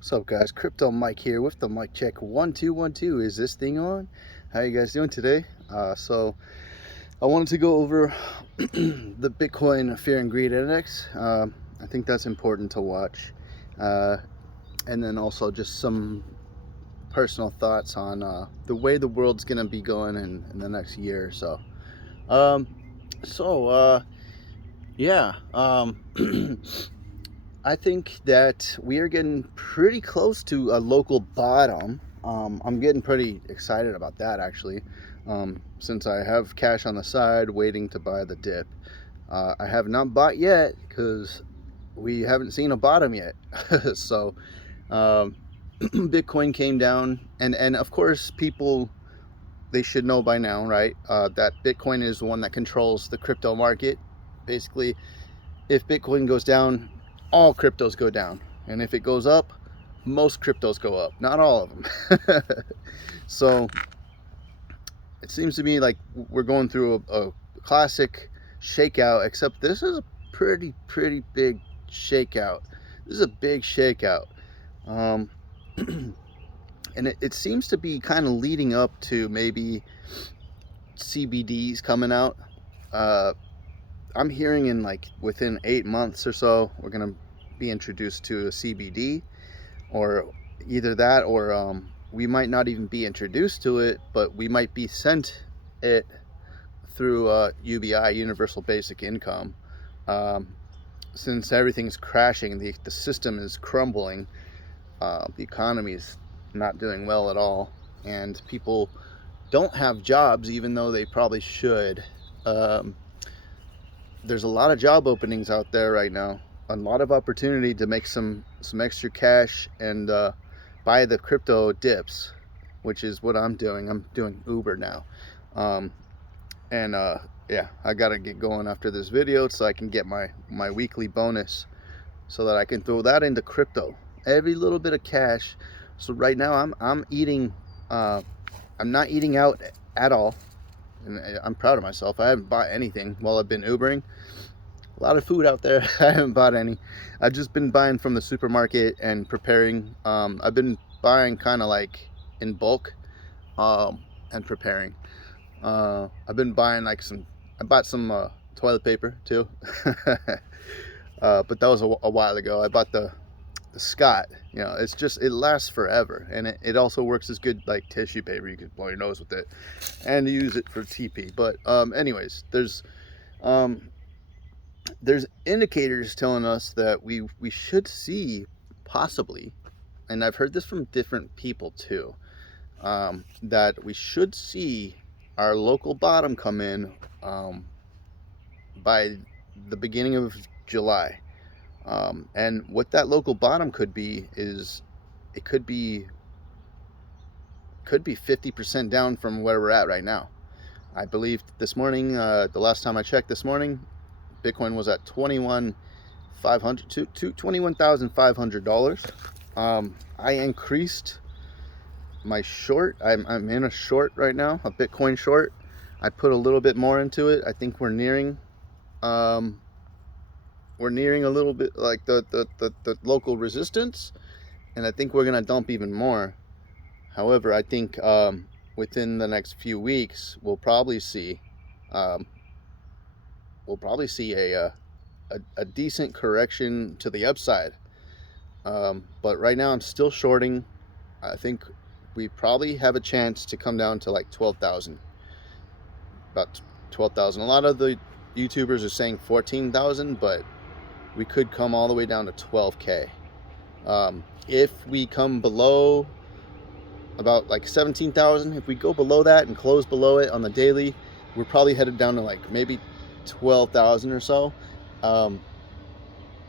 What's up, guys? Crypto Mike here with the mic check 1 2 1 2. Is this thing on? How you guys doing today? So I wanted to go over the Bitcoin Fear and Greed Index. I think that's important to watch, and then also just some personal thoughts on the way the world's gonna be going in the next year or so. Um, so yeah. I think that we are getting pretty close to a local bottom. I'm getting pretty excited about that, actually, since I have cash on the side waiting to buy the dip. I have not bought yet because we haven't seen a bottom yet. So Bitcoin came down, and of course people, they should know by now, right, that Bitcoin is the one that controls the crypto market. Basically, if Bitcoin goes down, all cryptos go down, and if it goes up, most cryptos go up, not all of them. So it seems to me like we're going through a classic shakeout, except this is a pretty big shakeout. This is a big shakeout. um, and it seems to be kind of leading up to maybe CBDs coming out. I'm hearing in like within 8 months or so, we're gonna be introduced to a CBD, or either that, or we might not even be introduced to it, but we might be sent it through UBI, Universal Basic Income. Since everything's crashing, the system is crumbling, the economy is not doing well at all, and people don't have jobs even though they probably should. There's a lot of job openings out there right now, a lot of opportunity to make some extra cash and buy the crypto dips, which is what I'm doing. I'm doing Uber now. um, and yeah, I gotta get going after this video so I can get my weekly bonus, so that I can throw that into crypto, every little bit of cash. So right now I'm eating, I'm not eating out at all, and I'm proud of myself. I haven't bought anything while I've been Ubering. A lot of food out there. I haven't bought any. I've just been buying from the supermarket and preparing. I've been buying kind of like in bulk, and preparing. I've been buying like I bought some toilet paper too. But that was a while ago. I bought the Scott. It's just, it lasts forever, and it also works as good like tissue paper. You could blow your nose with it and use it for TP. But anyways, um, there's indicators telling us that we should see, possibly, and I've heard this from different people too, that we should see our local bottom come in by the beginning of July. And what that local bottom could be is, it could be 50% down from where we're at right now. I believe this morning, the last time I checked this morning, Bitcoin was at $21,500. I increased my short. I'm in a short right now, a Bitcoin short. I put a little bit more into it. I think we're nearing a little bit like the local resistance, and I think we're gonna dump even more. However, I think within the next few weeks we'll probably see um, a decent correction to the upside. But right now I'm still shorting. I think we probably have a chance to come down to like 12,000, about 12,000. A lot of the YouTubers are saying 14,000, but we could come all the way down to 12K. If we come below about like 17,000, if we go below that and close below it on the daily, we're probably headed down to like maybe 12,000 or so.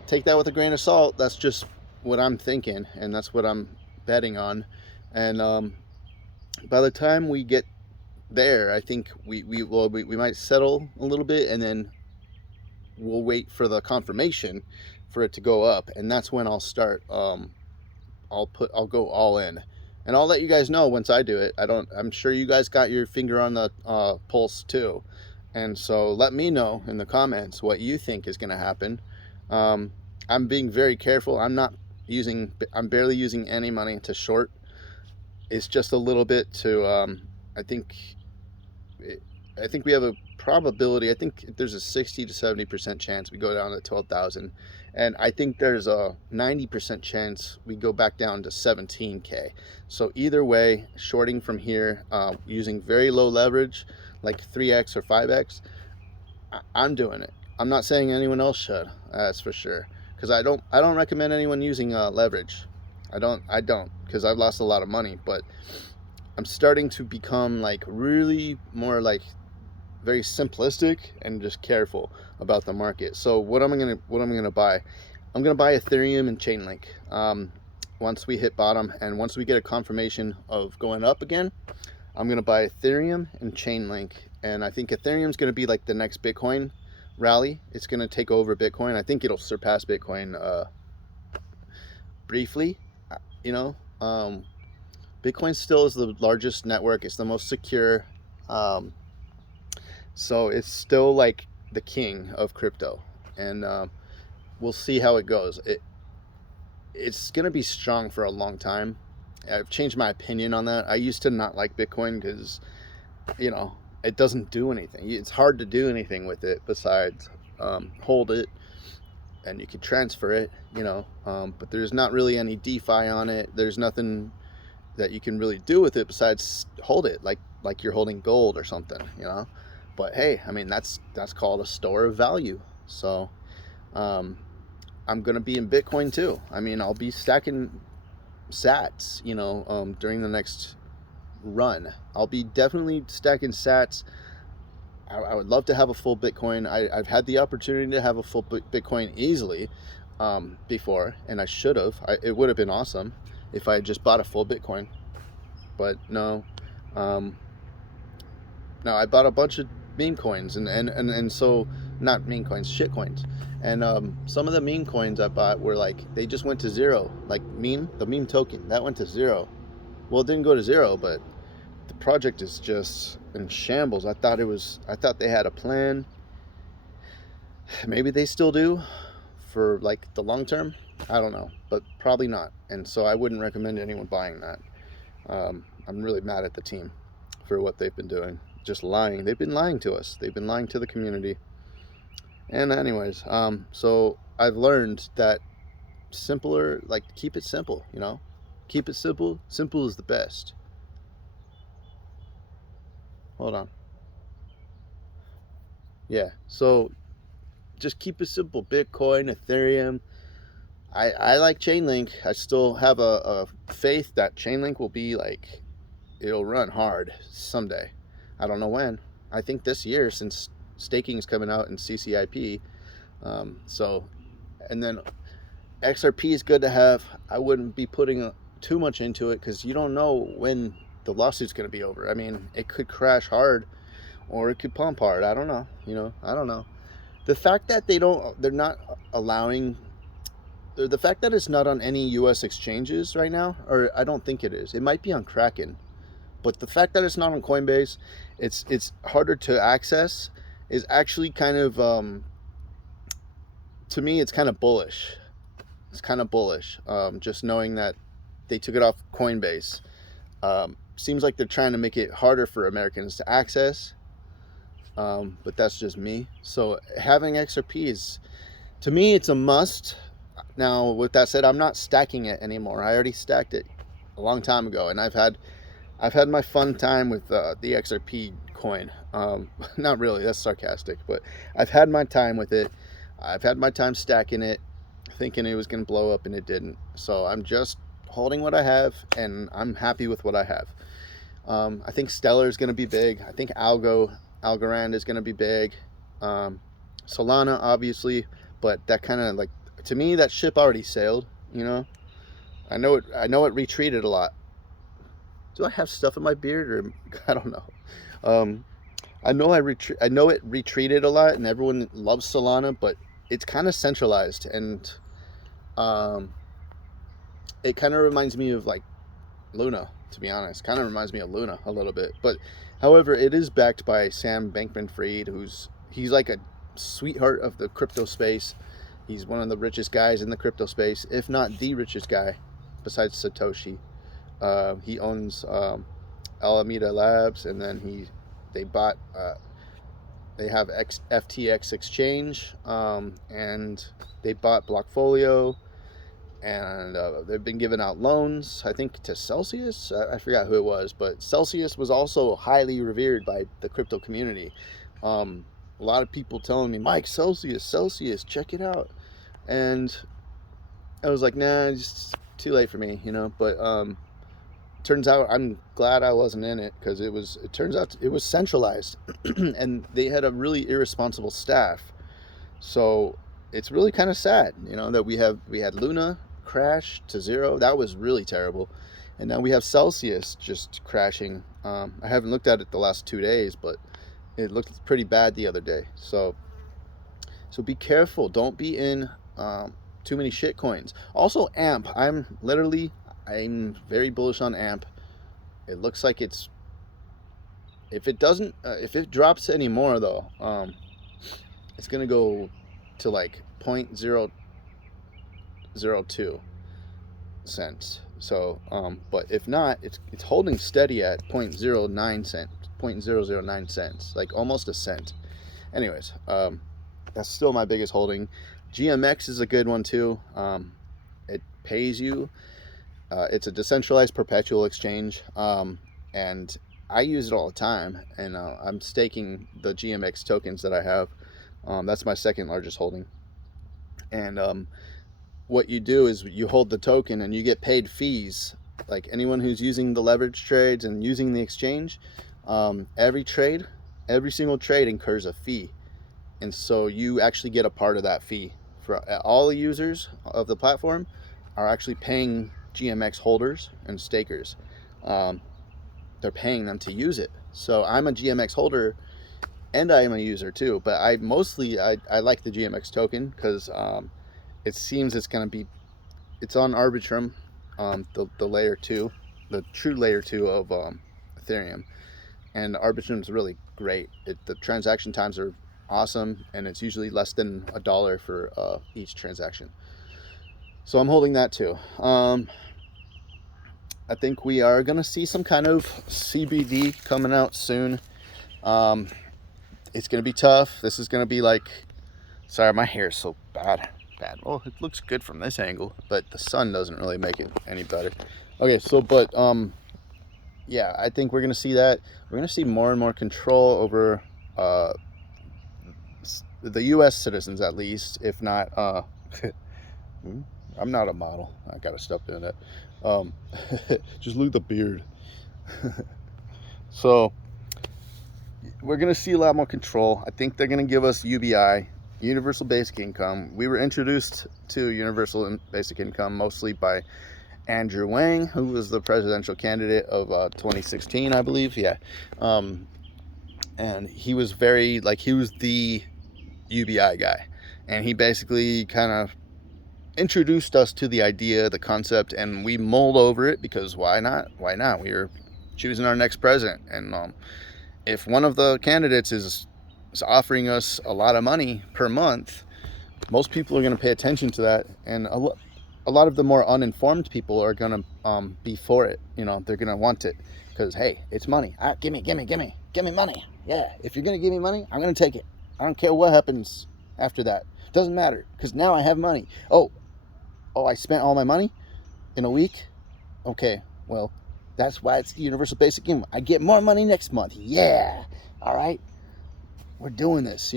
Take that with a grain of salt. That's just what I'm thinking, and that's what I'm betting on. And by the time we get there, I think we might settle a little bit, and then we'll wait for the confirmation for it to go up, and that's when I'll start. I'll go all in, and I'll let you guys know once I do it. I'm sure you guys got your finger on the pulse too, and so let me know in the comments what you think is going to happen. I'm being very careful. I'm not I'm barely using any money to short. It's just a little bit to I think I think we have a probability. I think there's a 60 to 70% chance we go down to 12,000, and I think there's a 90% chance we go back down to 17K. So either way, shorting from here using very low leverage, like 3x or 5x, I'm doing it. I'm not saying anyone else should. That's for sure. Because I don't recommend anyone using leverage. I don't because I've lost a lot of money. But I'm starting to become like really more like very simplistic and just careful about the market. So what am I gonna buy? I'm gonna buy Ethereum and Chainlink. Once we hit bottom and once we get a confirmation of going up again, I'm gonna buy Ethereum and Chainlink. And I think Ethereum's gonna be like the next Bitcoin rally. It's gonna take over Bitcoin. I think it'll surpass Bitcoin briefly. You know, Bitcoin still is the largest network. It's the most secure. So it's still like the king of crypto, and we'll see how it goes. It's gonna be strong for a long time. I've changed my opinion on that. I used to not like Bitcoin because, you know, it doesn't do anything. It's hard to do anything with it besides hold it, and you can transfer it, you know, but there's not really any DeFi on it. There's nothing that you can really do with it besides hold it like you're holding gold or something, you know. But hey, I mean, that's called a store of value. So I'm gonna be in Bitcoin too. I mean, I'll be stacking sats, you know, during the next run. I'll be definitely stacking sats. I would love to have a full Bitcoin. I've had the opportunity to have a full Bitcoin easily before, and I should have. It would have been awesome if I had just bought a full Bitcoin, but no. No, I bought a bunch of meme coins, and so, not meme coins, shit coins. And some of the meme coins I bought were like, they just went to zero. Like the meme token, that went to zero. Well, it didn't go to zero, but the project is just in shambles. I thought they had a plan. Maybe they still do for like the long term. I don't know, but probably not. And so I wouldn't recommend anyone buying that. I'm really mad at the team for what they've been doing. Just lying. They've been lying to us. They've been lying to the community. And anyways, so I've learned that simpler, like, keep it simple, you know? Keep it simple. Simple is the best. Hold on. Yeah, so just keep it simple. Bitcoin, Ethereum. I like Chainlink. I still have a faith that Chainlink will be like, it'll run hard someday. I don't know when. I think this year, since staking is coming out in CCIP. So, and then XRP is good to have. I wouldn't be putting too much into it because you don't know when the lawsuit's going to be over. I mean, it could crash hard or it could pump hard. I don't know. You know, I don't know. The fact that they're not allowing, the fact that it's not on any U.S. exchanges right now, or I don't think it is. It might be on Kraken. But the fact that it's not on Coinbase, it's harder to access, is actually kind of, to me, it's kind of bullish. It's kind of bullish, just knowing that they took it off Coinbase. Seems like they're trying to make it harder for Americans to access, but that's just me. So having XRP is, to me, it's a must. Now, with that said, I'm not stacking it anymore. I already stacked it a long time ago, and I've had my fun time with the XRP coin. Not really, that's sarcastic, but I've had my time with it. I've had my time stacking it, thinking it was going to blow up, and it didn't. So I'm just holding what I have, and I'm happy with what I have. I think Stellar is going to be big. I think Algorand is going to be big. Solana, obviously, but that kind of, like, to me, that ship already sailed, you know? I know it retreated a lot. Do I have stuff in my beard, or I don't know. I know it retreated a lot, and everyone loves Solana, but it's kind of centralized, and it kind of reminds me of like Luna, to be honest. Kind of reminds me of Luna a little bit. But however, it is backed by Sam Bankman-Fried, he's like a sweetheart of the crypto space. He's one of the richest guys in the crypto space, if not the richest guy, besides Satoshi. He owns Alameda Labs, and then they bought they have FTX Exchange, and they bought Blockfolio, and they've been giving out loans, I think, to Celsius. I forgot who it was, but Celsius was also highly revered by the crypto community. A lot of people telling me, Mike, Celsius, check it out. And I was like, nah, it's too late for me, but turns out I'm glad I wasn't in it, because it turns out it was centralized and they had a really irresponsible staff. So it's really kind of sad, that we had Luna crash to zero. That was really terrible. And now we have Celsius just crashing. I haven't looked at it the last 2 days, but it looked pretty bad the other day. So be careful. Don't be in too many shit coins. Also, AMP. I'm very bullish on AMP. It looks like if it drops anymore though, it's gonna go to like 0.002 cents. So but if not, it's holding steady at 0.009 cents, like almost a cent. Anyways, that's still my biggest holding. GMX is a good one too. It pays you. It's a decentralized perpetual exchange, and I use it all the time, and I'm staking the GMX tokens that I have. That's my second largest holding. And what you do is you hold the token and you get paid fees. Like anyone who's using the leverage trades and using the exchange, every single trade incurs a fee. And so you actually get a part of that fee. For all the users of the platform are actually paying GMX holders and stakers. They're paying them to use it. So I'm a GMX holder and I am a user too, but I like the GMX token because it seems it's on Arbitrum, the layer 2, the true layer 2 of Ethereum, and Arbitrum's really great. The transaction times are awesome, and it's usually less than $1 for each transaction. So I'm holding that too. I think we are going to see some kind of CBD coming out soon. It's going to be tough. This is going to be like, sorry, my hair is so bad. Well, it looks good from this angle, but the sun doesn't really make it any better. Okay, so, but, yeah, I think we're going to see that. We're going to see more and more control over the U.S. citizens, at least, if not, I'm not a model. I got to stop doing that. Just look at the beard. So we're going to see a lot more control. I think they're going to give us UBI, Universal Basic Income. We were introduced to Universal Basic Income mostly by Andrew Wang, who was the presidential candidate of 2016, I believe. Yeah. And he was he was the UBI guy. And he basically kind of introduced us to the idea, the concept, and we mulled over it because why not? We are choosing our next president. And if one of the candidates is offering us a lot of money per month, most people are going to pay attention to that, and a lot of the more uninformed people are going to be for it. They're going to want it because, hey, it's money. Give me money. Yeah, if you're going to give me money, I'm going to take it. I don't care what happens after that. Doesn't matter, because now I have money. Oh, I spent all my money in a week? Okay, well, that's why it's Universal Basic Income. I get more money next month. Yeah, all right. We're doing this,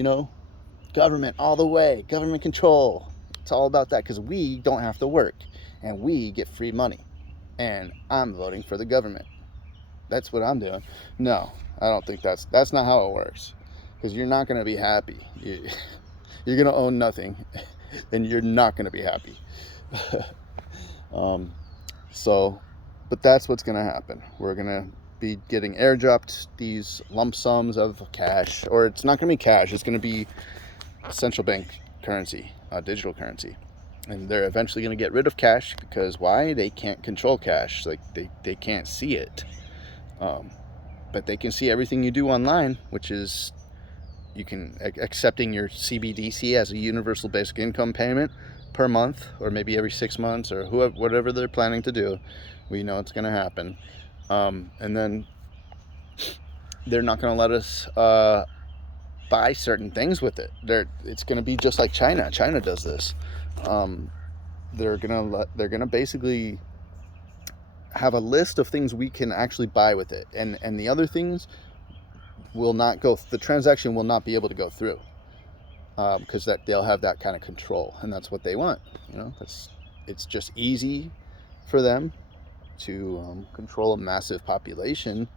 Government all the way. Government control. It's all about that because we don't have to work and we get free money. And I'm voting for the government. That's what I'm doing. No, I don't think that's not how it works, because you're not going to be happy. You're going to own nothing and you're not going to be happy. But that's what's going to happen. We're going to be getting airdropped these lump sums of cash, or it's not going to be cash. It's going to be central bank currency, digital currency. And they're eventually going to get rid of cash because why? They can't control cash. Like they can't see it. But they can see everything you do online, which is accepting your CBDC as a universal basic income payment per month, or maybe every 6 months, or whatever they're planning to do. We know it's going to happen. And then they're not going to let us buy certain things with it. It's going to be just like China. China does this. They're gonna basically have a list of things we can actually buy with it, and the other things will not go. The transaction will not be able to go through because that they'll have that kind of control, and that's what they want. It's just easy for them to control a massive population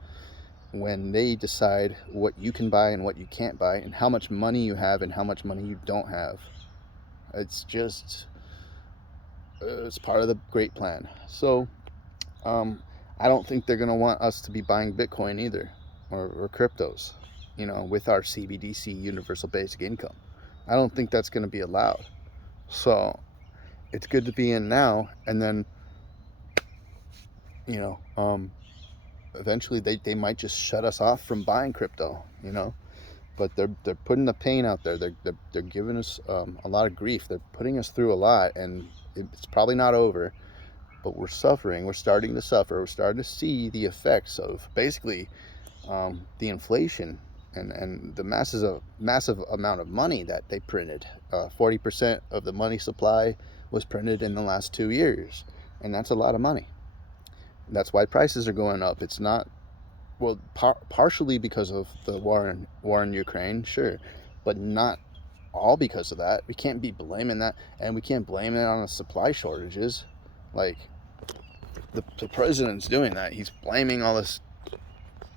when they decide what you can buy and what you can't buy, and how much money you have and how much money you don't have. It's just it's part of the great plan. So I don't think they're going to want us to be buying Bitcoin either, or cryptos, with our CBDC universal basic income. I don't think that's going to be allowed. So it's good to be in now, and then eventually they might just shut us off from buying crypto, but they're putting the pain out there. They're giving us a lot of grief. They're putting us through a lot, and it's probably not over, but we're suffering. We're starting to suffer. We're starting to see the effects of basically the inflation and the massive amount of money that they printed. 40% of the money supply was printed in the last 2 years, and that's a lot of money. That's why prices are going up. It's not, well, partially because of the war in Ukraine, sure, but not all because of that. We can't be blaming that, and we can't blame it on the supply shortages. Like, the president's doing that. He's blaming all this.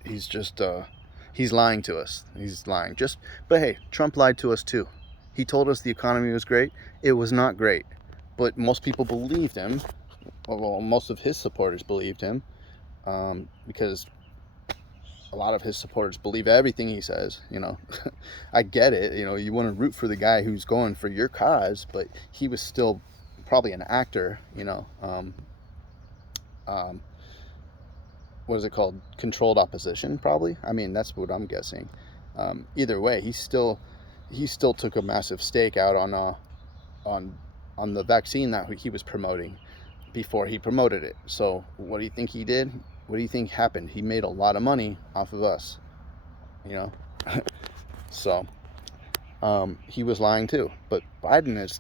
He's just he's lying to us. He's lying. But hey, Trump lied to us too. He told us the economy was great. It was not great, but most people believed him. Well, most of his supporters believed him, because a lot of his supporters believe everything he says. I get it. You want to root for the guy who's going for your cause, but he was still probably an actor. What is it called? Controlled opposition, probably. I mean, that's what I'm guessing. Either way, he still took a massive stake out on the vaccine that he was promoting before he promoted it. So what do you think he did? What do you think happened? He made a lot of money off of us, So he was lying too. But Biden's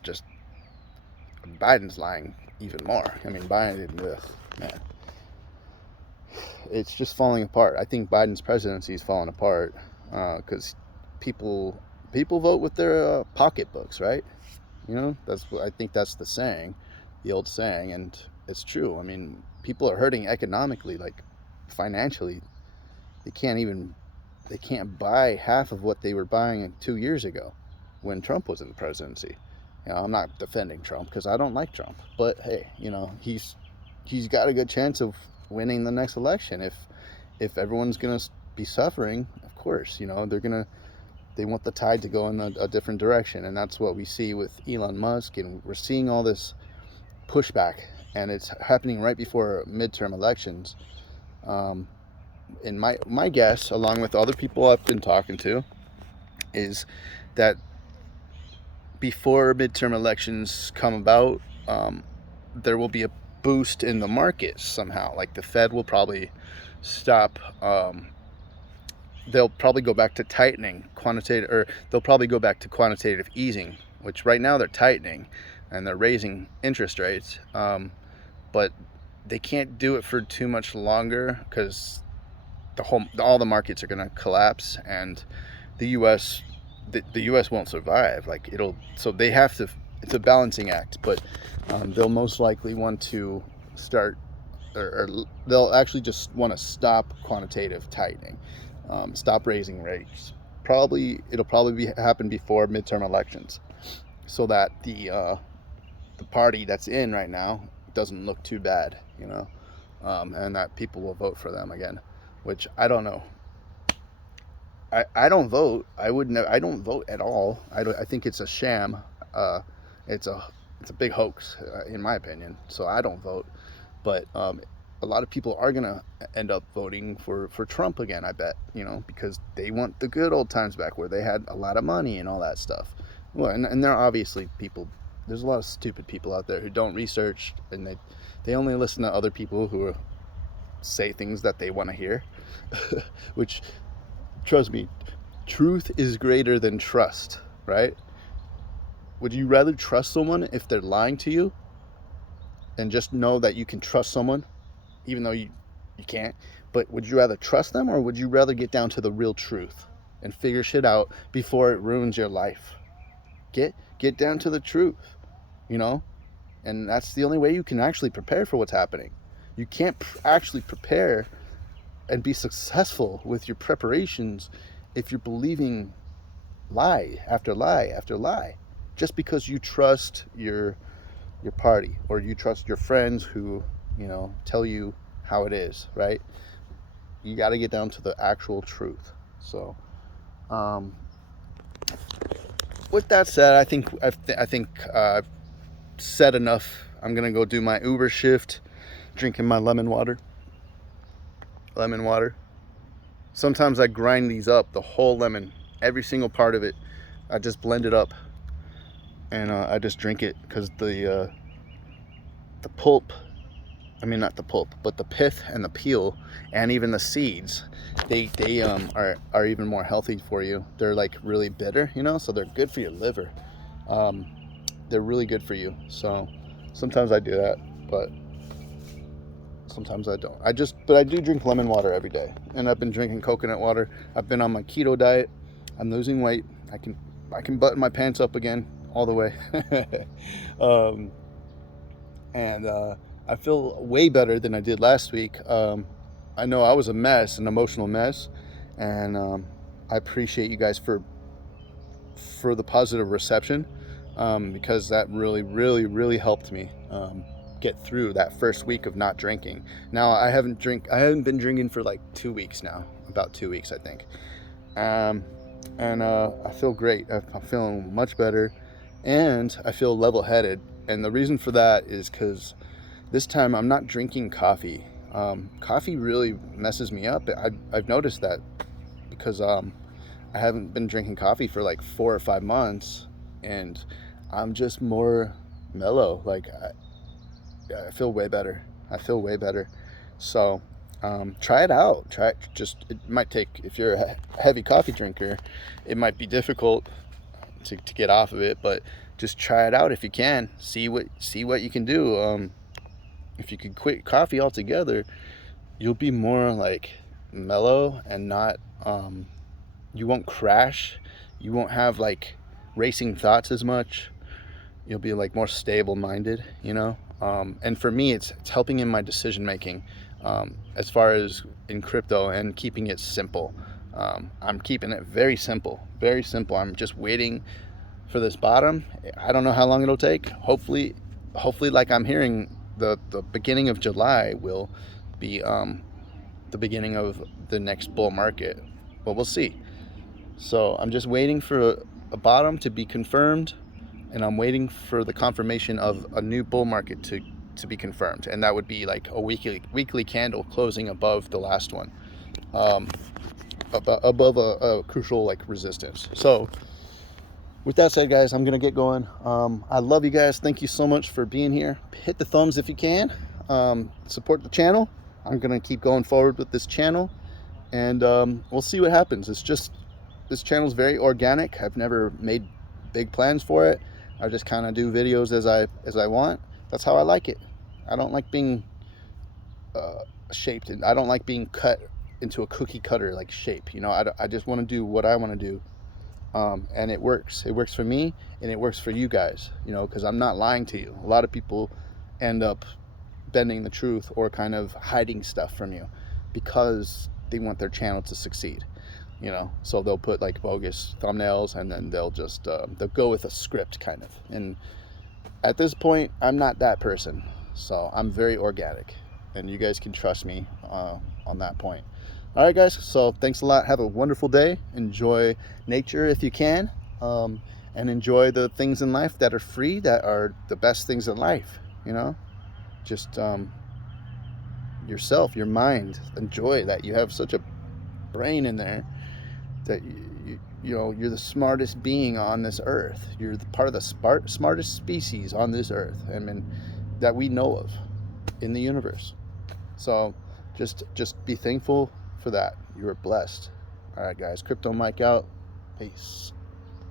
lying even more. I mean, man, it's just falling apart. I think Biden's presidency is falling apart because people vote with their pocketbooks, right? I think that's the old saying, and it's true. I mean, people are hurting economically, like financially. They can't buy half of what they were buying 2 years ago when Trump was in the presidency. I'm not defending Trump because I don't like Trump, but hey, he's got a good chance of winning the next election. If everyone's gonna be suffering, of course, they want the tide to go in a different direction, and that's what we see with Elon Musk, and we're seeing all this pushback, and it's happening right before midterm elections. And my guess, along with other people I've been talking to, is that before midterm elections come about, there will be a boost in the markets somehow. Like the Fed will probably stop. They'll probably go back to tightening quantitative, or they'll probably go back to quantitative easing, which right now they're tightening and they're raising interest rates. But they can't do it for too much longer because all the markets are going to collapse, and the U.S. won't survive. So they have to. It's a balancing act, but they'll most likely want to start, or they'll actually just want to stop quantitative tightening, stop raising rates. It'll probably happen before midterm elections, so that the party that's in right now doesn't look too bad, and that people will vote for them again, which I don't know. I don't vote. I don't vote at all. I think it's a sham. It's a big hoax, in my opinion. So I don't vote. But a lot of people are gonna end up voting for Trump again, I bet, because they want the good old times back where they had a lot of money and all that stuff. Well, and there are obviously people, there's a lot of stupid people out there who don't research, and they only listen to other people who say things that they want to hear, which, trust me, truth is greater than trust, right? Would you rather trust someone if they're lying to you and just know that you can trust someone even though you can't? But would you rather trust them, or would you rather get down to the real truth and figure shit out before it ruins your life? Get down to the truth, and that's the only way you can actually prepare for what's happening. You can't actually prepare and be successful with your preparations if you're believing lie after lie after lie, just because you trust your party, or you trust your friends who tell you how it is, right? You got to get down to the actual truth. So with that said, I think I've said enough. I'm gonna go do my Uber shift, drinking my lemon water. Sometimes I grind these up, the whole lemon, every single part of it. I just blend it up, and I just drink it, because the pulp, I mean, not the pulp, but the pith and the peel and even the seeds, they are even more healthy for you. They're like really bitter, so they're good for your liver. They're really good for you. So sometimes I do that, but sometimes I don't. But I do drink lemon water every day, and I've been drinking coconut water. I've been on my keto diet. I'm losing weight. I can button my pants up again all the way. And I feel way better than I did last week. I know I was a mess, an emotional mess, and I appreciate you guys for the positive reception, because that really, really, really helped me get through that first week of not drinking. Now I haven't been drinking for like 2 weeks now, about 2 weeks, I think. And I feel great. I'm feeling much better, and I feel level-headed. And the reason for that is because this time I'm not drinking coffee. Coffee really messes me up. I've noticed that, because I haven't been drinking coffee for like 4 or 5 months, and I'm just more mellow. Like I feel way better. So try it out. It might take, if you're a heavy coffee drinker, it might be difficult to get off of it, but just try it out if you can. See what you can do. If you could quit coffee altogether, you'll be more like mellow, and not you won't crash. You won't have like racing thoughts as much. You'll be like more stable minded, and for me, it's helping in my decision making, as far as in crypto, and keeping it simple. I'm keeping it very simple. I'm just waiting for this bottom. I don't know how long it'll take. Hopefully, like I'm hearing, the beginning of July will be the beginning of the next bull market, but we'll see. So I'm just waiting for a bottom to be confirmed, and I'm waiting for the confirmation of a new bull market to be confirmed, and that would be like a weekly candle closing above the last one, above a crucial like resistance. So with that said, guys, I'm gonna get going. I love you guys. Thank you so much for being here. Hit the thumbs if you can. Support the channel. I'm gonna keep going forward with this channel, and we'll see what happens. This channel's very organic. I've never made big plans for it. I just kind of do videos as I want. That's how I like it. I don't like being shaped, and I don't like being cut into a cookie cutter like shape. I just want to do what I want to do. And it works. It works for me, and it works for you guys, because I'm not lying to you. A lot of people end up bending the truth, or kind of hiding stuff from you, because they want their channel to succeed, so they'll put like bogus thumbnails, and then they'll just they'll go with a script kind of. And at this point, I'm not that person, so I'm very organic, and you guys can trust me on that point. All right, guys, so thanks a lot. Have a wonderful day. Enjoy nature if you can, and enjoy the things in life that are free, that are the best things in life. Just yourself, your mind. Enjoy that you have such a brain in there, that you know, you're the smartest being on this earth. You're part of the smartest species on this earth, I mean, that we know of in the universe. So just be thankful for that. You are blessed. All right, guys, Crypto Mike out. Peace.